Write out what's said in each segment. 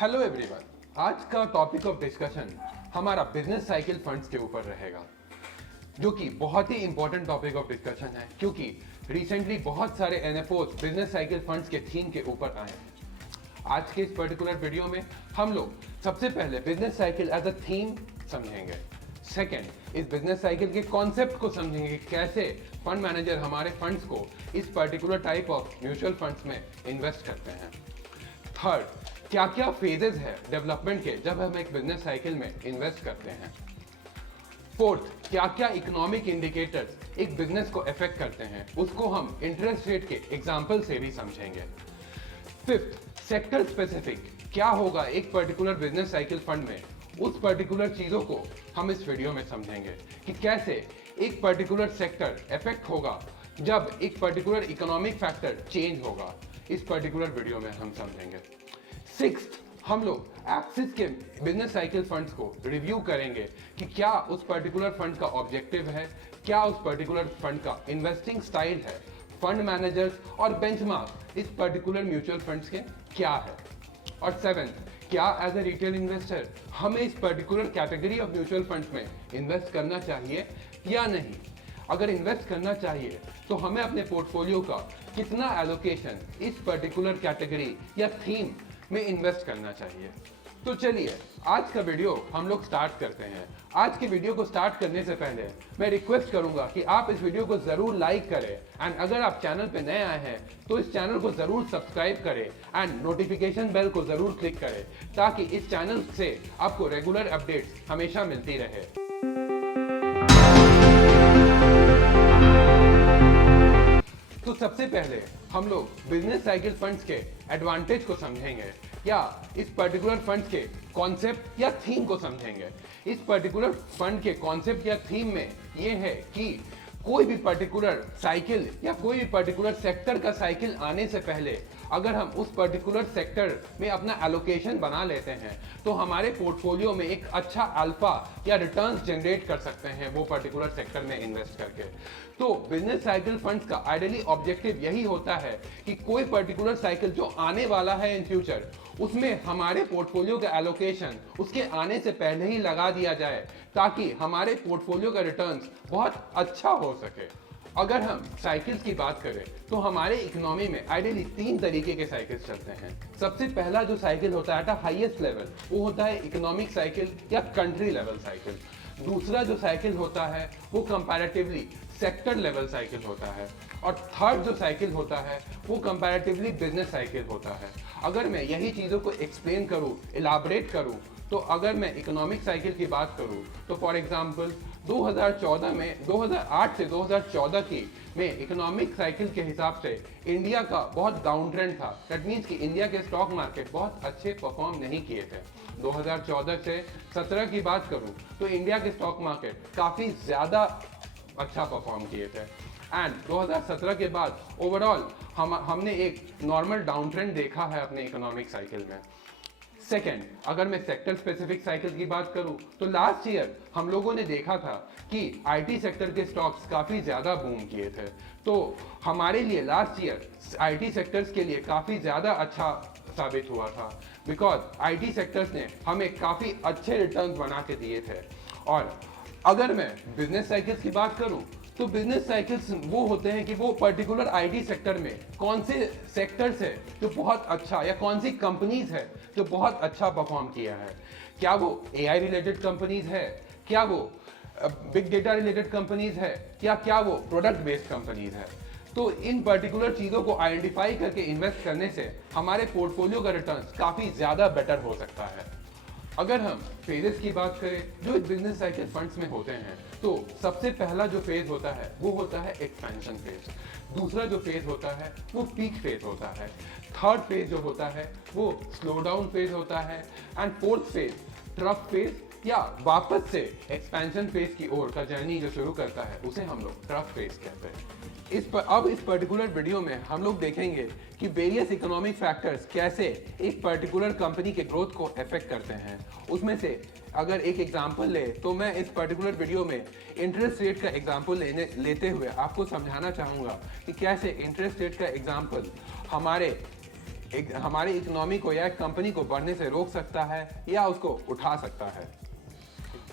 Hello everyone, आज का topic of discussion हमारा बिजनेस साइकिल फंड्स के ऊपर रहेगा, जो कि बहुत ही इंपॉर्टेंट टॉपिक ऑफ डिस्कशन है क्योंकि रिसेंटली बहुत सारे एनएफओस बिजनेस साइकिल फंड्स के थीम के ऊपर आए हैं। आज के इस पर्टिकुलर वीडियो में हम लोग सबसे पहले business cycle as a theme समझेंगे। सेकेंड, इस बिजनेस साइकिल के कॉन्सेप्ट को समझेंगे, कैसे फंड मैनेजर हमारे फंड्स को इस particular type of mutual funds में इन्वेस्ट करते हैं। थर्ड, क्या क्या फेजेस है डेवलपमेंट के जब हम एक बिजनेस साइकिल में इन्वेस्ट करते हैं। फोर्थ, क्या क्या इकोनॉमिक इंडिकेटर्स एक बिजनेस को अफेक्ट करते हैं, उसको हम इंटरेस्ट रेट के एग्जांपल से भी समझेंगे। फिफ्थ, सेक्टर स्पेसिफिक क्या होगा एक पर्टिकुलर बिजनेस साइकिल फंड में, उस पर्टिकुलर चीजों को हम इस वीडियो में समझेंगे कि कैसे एक पर्टिकुलर सेक्टर इफेक्ट होगा जब एक पर्टिकुलर इकोनॉमिक फैक्टर चेंज होगा। इस पर्टिकुलर वीडियो में हम समझेंगे। सिक्स्थ, हम लोग एक्सिस के बिजनेस साइकिल फंड्स को रिव्यू करेंगे कि क्या उस पर्टिकुलर फंड का ऑब्जेक्टिव है, क्या उस पर्टिकुलर फंड का इन्वेस्टिंग स्टाइल है, फंड मैनेजर्स और बेंचमार्क इस पर्टिकुलर म्यूचुअल फंड्स के क्या है। और सेवेंथ, क्या एज ए रिटेल इन्वेस्टर हमें इस particular category of mutual funds में इन्वेस्ट करना चाहिए या नहीं। अगर इन्वेस्ट करना चाहिए तो हमें अपने पोर्टफोलियो का कितना एलोकेशन इस पर्टिकुलर कैटेगरी या थीम में इन्वेस्ट करना चाहिए। तो चलिए आज का वीडियो हम लोग स्टार्ट करते हैं। आज के वीडियो को स्टार्ट करने से पहले मैं रिक्वेस्ट करूंगा कि आप इस वीडियो को जरूर लाइक करें एंड अगर आप चैनल पे नए आए हैं तो इस चैनल को जरूर सब्सक्राइब करें एंड नोटिफिकेशन बेल को जरूर क्लिक करें ताकि इस चैनल से आपको रेगुलर अपडेट्स हमेशा मिलती रहे। तो सबसे पहले हम लोग बिजनेस साइकिल फंड्स के एडवांटेज को समझेंगे या इस पर्टिकुलर फंड के कॉन्सेप्ट या थीम को समझेंगे। इस पर्टिकुलर फंड के कॉन्सेप्ट या थीम में ये है कि कोई भी पर्टिकुलर साइकिल या कोई भी पर्टिकुलर सेक्टर का साइकिल आने से पहले अगर हम उस पर्टिकुलर सेक्टर में अपना एलोकेशन बना लेते हैं तो हमारे पोर्टफोलियो में एक अच्छा अल्फा या रिटर्न्स जनरेट कर सकते हैं वो पर्टिकुलर सेक्टर में इन्वेस्ट करके। तो बिजनेस साइकिल फंड्स का आइडियली ऑब्जेक्टिव यही होता है कि कोई पर्टिकुलर साइकिल जो आने वाला है इन फ्यूचर उसमें हमारे पोर्टफोलियो का एलोकेशन उसके आने से पहले ही लगा दिया जाए ताकि हमारे पोर्टफोलियो का रिटर्न्स बहुत अच्छा हो सके। अगर हम साइकिल्स की बात करें तो हमारे इकोनॉमी में आइडियली 3 तरीके के साइकिल्स चलते हैं। सबसे पहला जो साइकिल होता है एट हाईएस्ट लेवल वो होता है इकोनॉमिक साइकिल या कंट्री लेवल साइकिल। दूसरा जो साइकिल होता है वो कंपैरेटिवली सेक्टर लेवल साइकिल होता है और थर्ड जो साइकिल होता है वो कंपैरेटिवली बिजनेस साइकिल होता है। अगर मैं यही चीज़ों को एक्सप्लेन करूँ, इलाबरेट करूँ, तो अगर मैं इकोनॉमिक साइकिल की बात करूँ तो फॉर एग्जांपल 2014 में 2008 से 2014 की में इकोनॉमिक साइकिल के हिसाब से इंडिया का बहुत डाउन ट्रेंड था। दैट मीन्स कि इंडिया के स्टॉक मार्केट बहुत अच्छे परफॉर्म नहीं किए थे। 2014 से 17 की बात करूँ तो इंडिया के स्टॉक मार्केट काफ़ी ज़्यादा अच्छा परफॉर्म किए थे एंड 2017 के बाद ओवरऑल हमने एक नॉर्मल डाउन ट्रेंड देखा है अपने इकोनॉमिक साइकिल में। सेकेंड, अगर मैं सेक्टर स्पेसिफिक साइकिल की बात करूं तो लास्ट ईयर हम लोगों ने देखा था कि आईटी सेक्टर के स्टॉक्स काफ़ी ज़्यादा बूम किए थे। तो हमारे लिए लास्ट ईयर आईटी सेक्टर्स के लिए काफ़ी ज़्यादा अच्छा साबित हुआ था बिकॉज आईटी सेक्टर्स ने हमें काफ़ी अच्छे रिटर्न्स बना के दिए थे। और अगर मैं बिजनेस साइकिल्स की बात करूं तो बिजनेस साइकिल्स वो होते हैं कि वो पर्टिकुलर आईटी सेक्टर में कौन से सेक्टर्स है जो बहुत अच्छा या कौन सी कंपनीज है जो बहुत अच्छा परफॉर्म किया है। क्या वो एआई रिलेटेड कंपनीज है, क्या वो बिग डेटा रिलेटेड कंपनीज है, या क्या वो प्रोडक्ट बेस्ड कंपनीज है। तो इन पर्टिकुलर चीज़ों को आइडेंटिफाई करके इन्वेस्ट करने से हमारे पोर्टफोलियो का रिटर्न्स काफ़ी ज़्यादा बेटर हो सकता है। अगर हम फेजेस की बात करें जो बिजनेस साइकिल फंड्स में होते हैं तो सबसे पहला जो फेज होता है वो होता है एक्सपेंशन फेज। दूसरा जो फेज होता है वो पीक फेज होता है। थर्ड फेज जो होता है वो स्लो डाउन फेज होता है and fourth phase trough phase या वापस से एक्सपेंशन फेज की ओर का जर्नी जो शुरू करता है उसे हम लोग ट्रफ फेज कहते हैं। अब इस पर्टिकुलर वीडियो में हम लोग देखेंगे कि वेरियस इकोनॉमिक फैक्टर्स कैसे एक पर्टिकुलर कंपनी के ग्रोथ को अफेक्ट करते हैं। उसमें से अगर एक एग्जांपल ले तो मैं इस पर्टिकुलर वीडियो में इंटरेस्ट रेट का एग्जांपल लेते हुए आपको समझाना चाहूँगा कि कैसे इंटरेस्ट रेट का एग्जांपल हमारे हमारी इकोनॉमी को या एक कंपनी को बढ़ने से रोक सकता है या उसको उठा सकता है।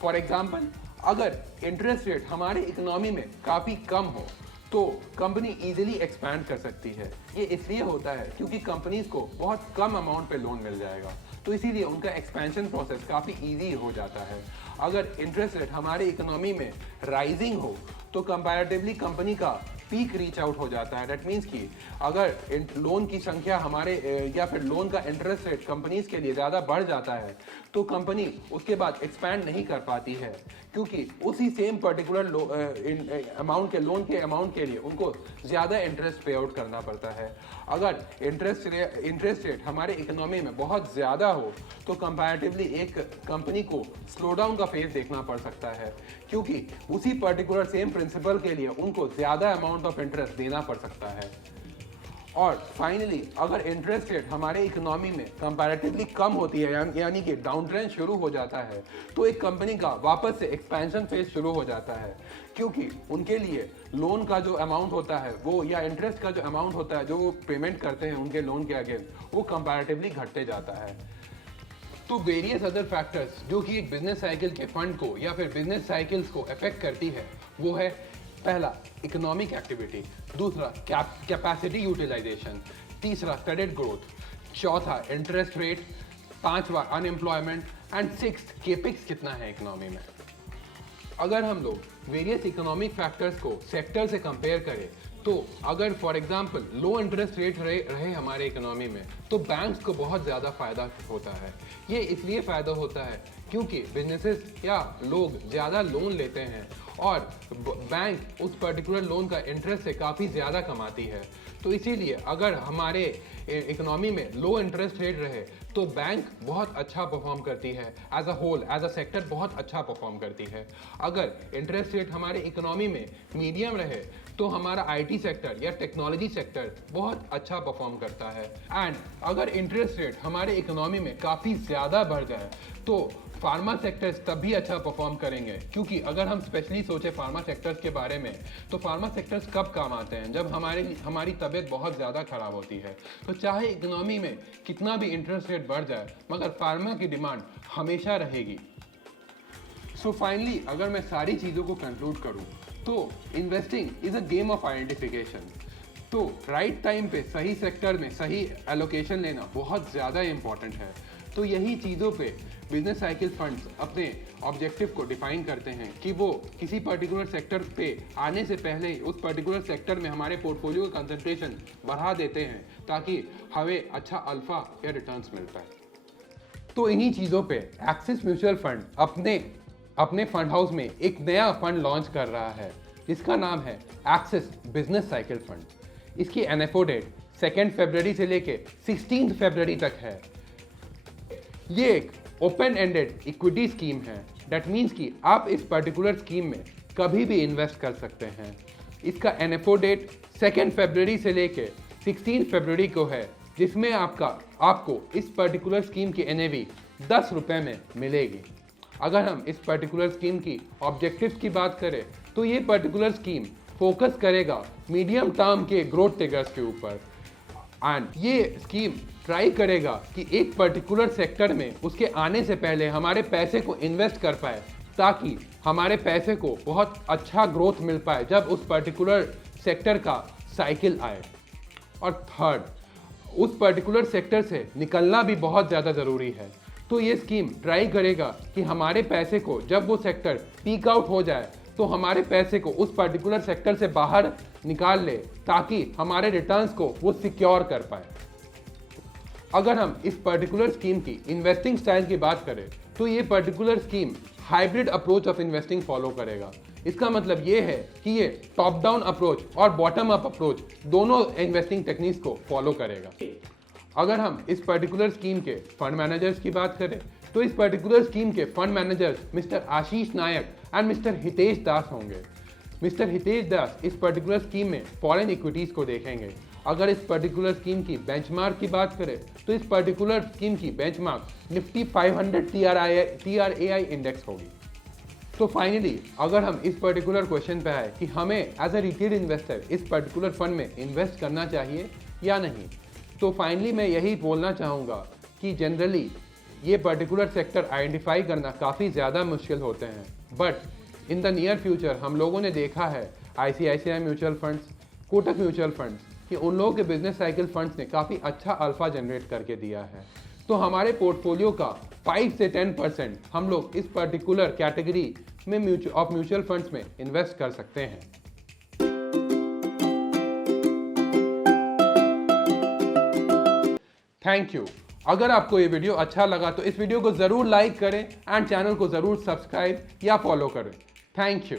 फॉर एग्जाम्पल, अगर इंटरेस्ट रेट हमारे इकोनॉमी में काफ़ी कम हो तो कंपनी इजीली एक्सपैंड कर सकती है। ये इसलिए होता है क्योंकि कंपनीज को बहुत कम अमाउंट पे लोन मिल जाएगा, तो इसीलिए उनका एक्सपेंशन प्रोसेस काफ़ी इजी हो जाता है। अगर इंटरेस्ट रेट हमारी इकोनॉमी में राइजिंग हो तो कंपैरेटिवली कंपनी का पीक रीच आउट हो जाता है। दैट मीन्स कि अगर लोन की संख्या हमारे या फिर लोन का इंटरेस्ट रेट कंपनीज के लिए ज़्यादा बढ़ जाता है तो कंपनी उसके बाद एक्सपैंड नहीं कर पाती है, क्योंकि उसी सेम पर्टिकुलर अमाउंट के लोन के अमाउंट के लिए उनको ज़्यादा इंटरेस्ट पे आउट करना पड़ता है। अगर इंटरेस्ट रेट हमारे इकोनॉमी में बहुत ज़्यादा हो तो कंपैरेटिवली एक कंपनी को स्लो डाउन का फेज देखना पड़ सकता है, क्योंकि उसी पर्टिकुलर सेम प्रिंसिपल के लिए उनको ज़्यादा अमाउंट ऑफ इंटरेस्ट देना पड़ सकता है। और फाइनली अगर इंटरेस्ट रेट हमारे इकोनॉमी में कंपैरेटिवली कम होती है यानी कि डाउन ट्रेंड शुरू हो जाता है तो एक कंपनी का वापस से एक्सपेंशन फेज शुरू हो जाता है, क्योंकि उनके लिए लोन का जो अमाउंट होता है वो या इंटरेस्ट का जो अमाउंट होता है जो वो पेमेंट करते हैं उनके लोन के अगेंस्ट वो कंपैरेटिवली घटते जाता है। तो वेरियस अदर फैक्टर्स जो कि एक बिजनेस साइकिल के फंड को या फिर बिजनेस साइकिल्स को अफेक्ट करती है वो है, पहला इकोनॉमिक एक्टिविटी, दूसरा कैपेसिटी यूटिलाइजेशन, तीसरा क्रेडिट ग्रोथ, चौथा इंटरेस्ट रेट, पांचवा अनएम्प्लॉयमेंट एंड सिक्स्थ केपिक्स कितना है इकोनॉमी में। अगर हम लोग वेरियस इकोनॉमिक फैक्टर्स को सेक्टर से कंपेयर करें तो अगर for example low interest rate रहे हमारे इकोनॉमी में तो बैंक्स को बहुत ज़्यादा फ़ायदा होता है। ये इसलिए फ़ायदा होता है क्योंकि बिजनेसेस या लोग ज़्यादा लोन लेते हैं और बैंक उस पर्टिकुलर लोन का इंटरेस्ट से काफ़ी ज़्यादा कमाती है। तो इसीलिए अगर हमारे इकोनॉमी में लो इंटरेस्ट रेट रहे तो बैंक बहुत अच्छा परफॉर्म करती है, as a whole as a sector बहुत अच्छा परफॉर्म करती है। अगर इंटरेस्ट रेट हमारे इकोनॉमी में मीडियम रहे तो हमारा आईटी सेक्टर या टेक्नोलॉजी सेक्टर बहुत अच्छा परफॉर्म करता है। एंड अगर इंटरेस्ट रेट हमारे इकोनॉमी में काफ़ी ज़्यादा बढ़ जाए तो फार्मा सेक्टर्स तब भी अच्छा परफॉर्म करेंगे, क्योंकि अगर हम स्पेशली सोचें फार्मा सेक्टर्स के बारे में तो फार्मा सेक्टर्स कब काम आते हैं, जब हमारी तबीयत बहुत ज़्यादा ख़राब होती है। तो चाहे इकोनॉमी में कितना भी इंटरेस्ट रेट बढ़ जाए मगर फार्मा की डिमांड हमेशा रहेगी। सो फाइनली अगर मैं सारी चीज़ों को कंक्लूड करूँ तो investing is a game of identification. तो राइट टाइम पे सही सेक्टर में सही एलोकेशन लेना बहुत ज़्यादा इम्पॉर्टेंट है। तो यही चीज़ों पे बिजनेस साइकिल फंड्स अपने ऑब्जेक्टिव को डिफाइन करते हैं कि वो किसी पर्टिकुलर सेक्टर पे आने से पहले ही उस पर्टिकुलर सेक्टर में हमारे पोर्टफोलियो का कंसंट्रेशन बढ़ा देते हैं ताकि हमें अच्छा अल्फा या रिटर्न्स मिल पाए। तो इन्हीं चीज़ों पे एक्सिस म्यूचुअल फंड अपने फंड हाउस में एक नया फंड लॉन्च कर रहा है जिसका नाम है एक्सिस बिजनेस साइकिल फंड। इसकी एनएफओ डेट 2 फरवरी से लेके 16 फरवरी तक है। ये एक ओपन एंडेड इक्विटी स्कीम है। दैट मीन्स कि आप इस पर्टिकुलर स्कीम में कभी भी इन्वेस्ट कर सकते हैं। इसका एनएफओ डेट 2 फरवरी से लेके 16 फरवरी को है, जिसमें आपको इस पर्टिकुलर स्कीम की एनएवी 10 रुपये में मिलेगी। अगर हम इस पर्टिकुलर स्कीम की ऑब्जेक्टिव्स की बात करें तो ये पर्टिकुलर स्कीम फोकस करेगा मीडियम टर्म के ग्रोथ ट्रिगर्स के ऊपर एंड ये स्कीम ट्राई करेगा कि एक पर्टिकुलर सेक्टर में उसके आने से पहले हमारे पैसे को इन्वेस्ट कर पाए ताकि हमारे पैसे को बहुत अच्छा ग्रोथ मिल पाए जब उस पर्टिकुलर सेक्टर का साइकिल आए। और थर्ड, उस पर्टिकुलर सेक्टर से निकलना भी बहुत ज़्यादा ज़रूरी है। तो ये स्कीम ट्राई करेगा कि हमारे पैसे को जब वो सेक्टर पीक आउट हो जाए तो हमारे पैसे को उस पर्टिकुलर सेक्टर से बाहर निकाल ले ताकि हमारे रिटर्न्स को वो सिक्योर कर पाए। अगर हम इस पर्टिकुलर स्कीम की इन्वेस्टिंग स्टाइल की बात करें तो ये particular scheme hybrid approach of investing follow करेगा। इसका मतलब ये है कि ये टॉप डाउन अप्रोच और बॉटम अप अप्रोच दोनों इन्वेस्टिंग टेक्निक्स को फॉलो करेगा। अगर हम इस पर्टिकुलर स्कीम के फंड मैनेजर्स की बात करें तो इस पर्टिकुलर स्कीम के fund managers mister Ashish Nayak and mister Hitesh Das होंगे। मिस्टर हितेश दास इस पर्टिकुलर स्कीम में फॉरेन इक्विटीज़ को देखेंगे। अगर इस पर्टिकुलर स्कीम की बेंचमार्क की बात करें तो इस पर्टिकुलर स्कीम की बेंचमार्क निफ्टी 500 TRAI इंडेक्स होगी। तो फाइनली अगर हम इस पर्टिकुलर क्वेश्चन पे आए कि हमें एज अ रिटेल इन्वेस्टर इस पर्टिकुलर फंड में इन्वेस्ट करना चाहिए या नहीं, तो फाइनली मैं यही बोलना चाहूँगा कि जनरली ये पर्टिकुलर सेक्टर आइडेंटिफाई करना काफ़ी ज़्यादा मुश्किल होते हैं, but in the near future हम लोगों ने देखा है ICICI mutual funds, Kotak mutual funds कि उन लोगों के बिजनेस साइकिल फंड्स ने काफ़ी अच्छा अल्फा जनरेट करके दिया है। तो हमारे पोर्टफोलियो का 5 से 10% हम लोग इस पर्टिकुलर कैटेगरी में म्यूचुअल फंड्स में इन्वेस्ट कर सकते हैं। Thank you. अगर आपको ये वीडियो अच्छा लगा तो इस वीडियो को ज़रूर लाइक करें एंड चैनल को ज़रूर सब्सक्राइब या फॉलो करें। Thank you.